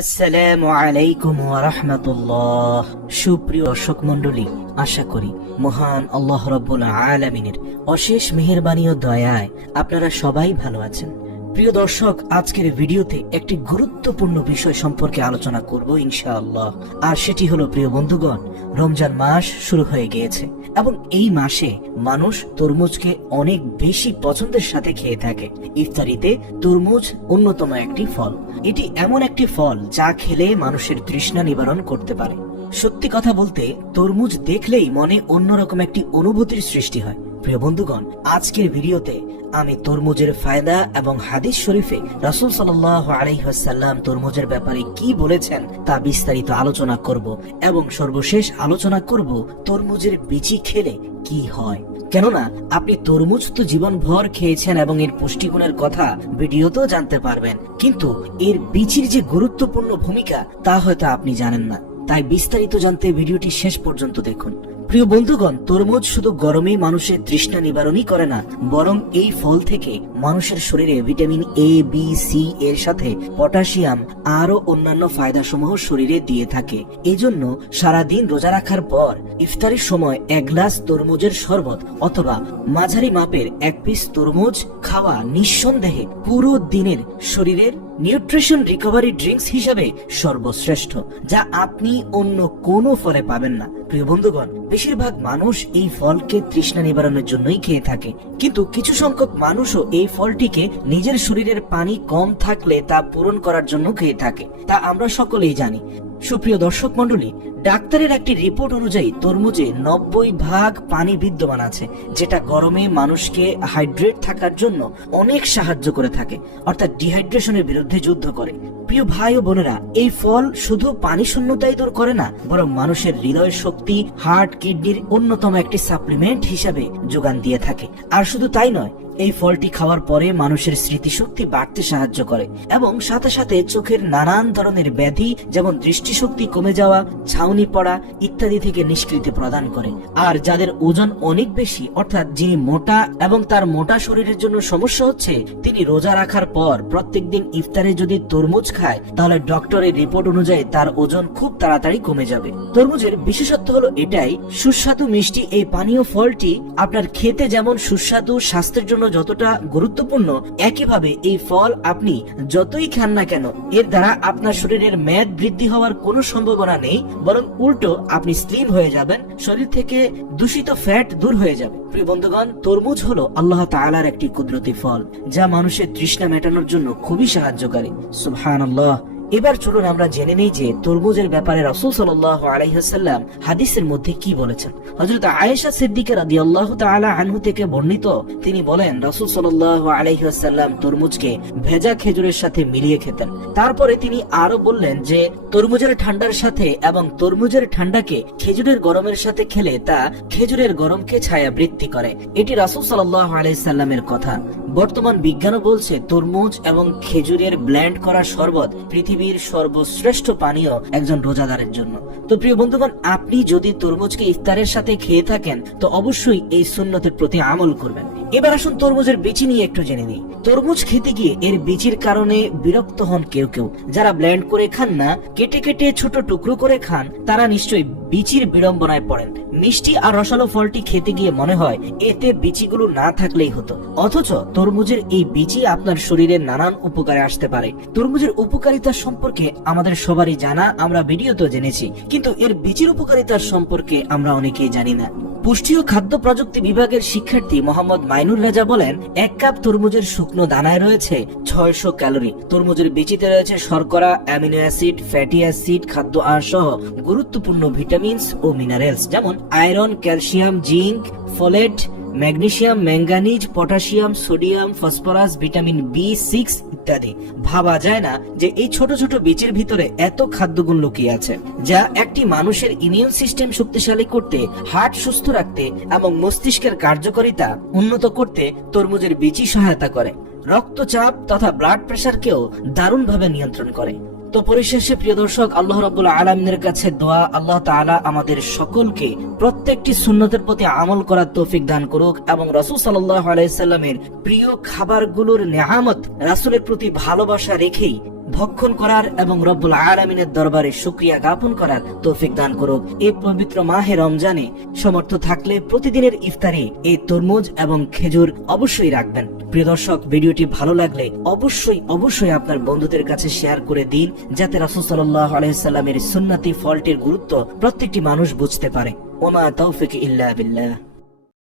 আসসালামু আলাইকুম ওয়া রাহমাতুল্লাহ। সুপ্রিয় দর্শক মণ্ডলী, আশা করি মহান আল্লাহ রাব্বুল আলামিনের অশেষ মেহেরবানি ও দয়ায় আপনারা সবাই ভালো আছেন। প্রিয় দর্শক, আজকের ভিডিওতে একটি গুরুত্বপূর্ণ বিষয় সম্পর্কে আলোচনা করব ইনশাআল্লাহ। আর সেটি হলো, প্রিয় বন্ধুগণ, রমজান মাস শুরু হয়ে গিয়েছে এবং এই মাসে মানুষ তরমুজকে অনেক বেশি পছন্দের সাথে খেয়ে থাকে। ইফতারিতে তরমুজ অন্যতম একটি ফল। এটি এমন একটি ফল যা খেলে মানুষের তৃষ্ণা নিবারণ করতে পারে। সত্যি কথা বলতে, তরমুজ দেখলেই মনে অন্যরকম একটি অনুভূতির সৃষ্টি হয়। প্রিয় বন্ধুগণ, আজকের ভিডিওতে আমি তরমুজের ফায়দা এবং হাদিস শরীফে রাসূল সাল্লাল্লাহু আলাইহি ওয়াসাল্লাম তরমুজের ব্যাপারে কি বলেছেন তা বিস্তারিত আলোচনা করব এবং সর্বশেষ আলোচনা করব তরমুজের বিচি খেলে কি হয়। কেননা আপনি তরমুজ তো জীবনভর খেয়েছেন এবং এর পুষ্টিগুণের কথা ভিডিওতেও জানতে পারবেন, কিন্তু এর বিচির যে গুরুত্বপূর্ণ ভূমিকা তা হয়তো আপনি জানেন না। তাই বিস্তারিত জানতে ভিডিওটি শেষ পর্যন্ত দেখুন। প্রিয় বন্ধুগণ, তরমুজ শুধু গরমেই মানুষের তৃষ্ণা নিবারণই করে না, বরং এই ফল থেকে মানুষের শরীরে ভিটামিন এ, বি, সি এর সাথে পটাশিয়াম আরো অন্যান্য ফায়দাসমূহ শরীরে দিয়ে থাকে। এজন্য সারাদিন রোজা রাখার পর ইফতারের সময় এক গ্লাস তরমুজের শরবত অথবা মাঝারি মাপের এক পিস তরমুজ খাওয়া নিঃসন্দেহে পুরো দিনের শরীরের নিউট্রিশন রিকভারি ড্রিঙ্কস হিসেবে সর্বশ্রেষ্ঠ, যা আপনি অন্য কোনো ফলে পাবেন না। প্রিয় বন্ধুগণ, বেশিরভাগ মানুষ এই ফলকে তৃষ্ণা নিবারণের জন্যই খেয়ে থাকে, কিন্তু কিছু সংখ্যক মানুষও এই ফলটিকে নিজের শরীরের পানি কম থাকলে তা পূরণ করার জন্য খেয়ে থাকে, তা আমরা সকলেই জানি। সুপ্রিয় দর্শক মন্ডলী, ডাক্তারের একটি রিপোর্ট অনুযায়ী তরমুজে 90% পানি বিদ্যমান আছে, যেটা গরমে মানুষকে হাইড্রেট থাকার জন্য অনেক সাহায্য করে থাকে, অর্থাৎ ডিহাইড্রেশনের বিরুদ্ধে যুদ্ধ করে। প্রিয় ভাই ও বোনেরা, এই ফল শুধু পানি শূন্যতাই দূর করে না, বরং মানুষের হৃদয় শক্তি, হার্ট, কিডনির অন্যতম একটি সাপ্লিমেন্ট হিসাবে যোগান দিয়ে থাকে। আর শুধু তাই নয়, এই ফলটি খাওয়ার পরে মানুষের স্মৃতিশক্তি বাড়তে সাহায্য করে এবং সাথে সাথে চোখের নানান ধরনের ব্যাধি যেমন দৃষ্টিশক্তি কমে যাওয়া, ছাউনি পড়া ইত্যাদি থেকে নিষ্কৃতি প্রদান করে। আর যাদের ওজন অনেক বেশি, অর্থাৎ যিনি মোটা এবং তার মোটা শরীরের জন্য সমস্যা হচ্ছে, তিনি রোজা রাখার পর প্রত্যেকদিন ইফতারে যদি তরমুজ খায়, তাহলে ডক্টরের রিপোর্ট অনুযায়ী তার ওজন খুব তাড়াতাড়ি কমে যাবে। তরমুজের বিশেষত্ব হলো এটাই, সুস্বাদু মিষ্টি এই পানীয় ফলটি আপনার খেতে যেমন সুস্বাদু, স্বাস্থ্যের জন্য যতটা গুরুত্বপূর্ণ, একইভাবে এই ফল আপনি যতই খান না কেন, এর দ্বারা আপনার শরীরের মেদ বৃদ্ধি হওয়ার কোনো সম্ভাবনা নেই, বরং উল্টো আপনি স্লিম হয়ে যাবেন, শরীর থেকে দূষিত ফ্যাট দূর হয়ে যাবে। প্রিয় বন্ধুগণ, তরমুজ হলো আল্লাহ তাআলার একটি কুদরতি ফল, যা মানুষের তৃষ্ণা মেটানোর জন্য খুবই সাহায্যকারী। সুবহানাল্লাহ। এবার চলুন আমরা জেনে নেই যে তরমুজের ব্যাপারে রাসূল সাল্লাল্লাহু আলাইহি ওয়াসাল্লাম হাদিসের মধ্যে কি বলেছেন। হযরত আয়েশা সিদ্দিকা রাদিয়াল্লাহু তাআলা আনহু থেকে বর্ণিত, তিনি বলেন, রাসূল সাল্লাল্লাহু আলাইহি ওয়াসাল্লাম তরমুজকে ভেজা খেজুরের সাথে মিলিয়ে খেতেন। তারপরে তিনি আরো বললেন যে তরমুজের ঠান্ডার সাথে এবং তরমুজের ঠান্ডাকে খেজুরের গরমের সাথে খেলে তা খেজুরের গরমকে ছায়াবৃত্তি করে। এটি রাসূল সাল্লাল্লাহু আলাইহি সাল্লামের কথা। বর্তমান বিজ্ঞানও বলছে তরমুজ এবং খেজুরের ব্লেন্ড করা শরবত পৃথিবীর সর্বশ্রেষ্ঠ পানীয় একজন রোজাদারের জন্য। তো প্রিয় বন্ধুগণ, আপনি যদি তরমুজকে ইফতারের সাথে খেয়ে থাকেন, তো অবশ্যই এই সুন্নতের প্রতি আমল করবেন। এবার আসুন তরমুজের বিচি নিয়ে একটু জেনে নিই। তরমুজ খেতে গিয়ে এর বিচির কারণে বিরক্ত হন কেউ কেউ। যারা ব্লেন্ড করে খান না, কেটে কেটে ছোট টুকরো করে খান, তারা নিশ্চয়ই বিচির বিড়ম্বনায় পড়েন। মিষ্টি আর রসালো ফলটি খেতে গিয়ে মনে হয় এতে বিচিগুলো না থাকলেই হতো, অথচ তরমুজের এই বিচি আপনার শরীরে নানান উপকারে আসতে পারে। তরমুজের উপকারিতা সম্পর্কে আমাদের সবারই জানা, আমরা ভিডিওতেও জেনেছি, কিন্তু এর বিচির উপকারিতার সম্পর্কে আমরা অনেকেই জানি না। পুষ্টি ও খাদ্য প্রযুক্তি বিভাগের শিক্ষার্থী মোহাম্মদ মাইনুর রেজা বলেন, এক কাপ তরমুজের শুকনো দানায় রয়েছে 600 ক্যালোরি। তরমুজের বিচিতে রয়েছে শর্করা, অ্যামিনো অ্যাসিড, ফ্যাটি অ্যাসিড, খাদ্য আঁশ সহ গুরুত্বপূর্ণ ভিটামিনস ও মিনারেলস যেমন iron, calcium, zinc, folate, magnesium, manganese, potassium, sodium, phosphorus, vitamin B6 ইত্যাদি। ভাবা যায় না যে এই ছোট ছোট বীজের ভিতরে এত খাদ্যগুণ লুকিয়ে আছে, যা একটি মানুষের ইমিউন সিস্টেম শক্তিশালী করতে, হার্ট সুস্থ রাখতে এবং মস্তিষ্কের কার্যকারিতা উন্নত করতে তরমুজের বীজই সহায়তা করে। রক্তচাপ তথা ব্লাড প্রেসারকেও দারুণভাবে নিয়ন্ত্রণ করে। তো পরিশেষে প্রিয় দর্শক, আল্লাহ রাব্বুল আলামিনের কাছে দোয়া, আল্লাহ তাআলা আমাদের সকলকে প্রত্যেকটি সুন্নতের প্রতি আমল করার তৌফিক দান করুক এবং রাসূল সাল্লাল্লাহু আলাইহি সাল্লামের প্রিয় খাবারগুলোর নেয়ামত, রাসূলের প্রতি ভালোবাসা রেখেই ভক্ষণ করার এবং রব্বুল আলামিনের দরবারে শুকরিয়া জ্ঞাপন করার তৌফিক দান করুক। এই পবিত্র মাহে রমজানে সমর্থ থাকলে প্রতিদিনের ইফতারে এই তরমুজ এবং খেজুর অবশ্যই রাখবেন। প্রিয় দর্শক, ভিডিওটি ভালো লাগলে অবশ্যই আপনার বন্ধুদের কাছে শেয়ার করে দিন, যাতে রাসূল সাল্লাল্লাহু আলাইহি সাল্লামের সুন্নতি ফলটির গুরুত্ব প্রত্যেকটি মানুষ বুঝতে পারে। ওমা তৌফিক ইল্লা বিল্লাহ।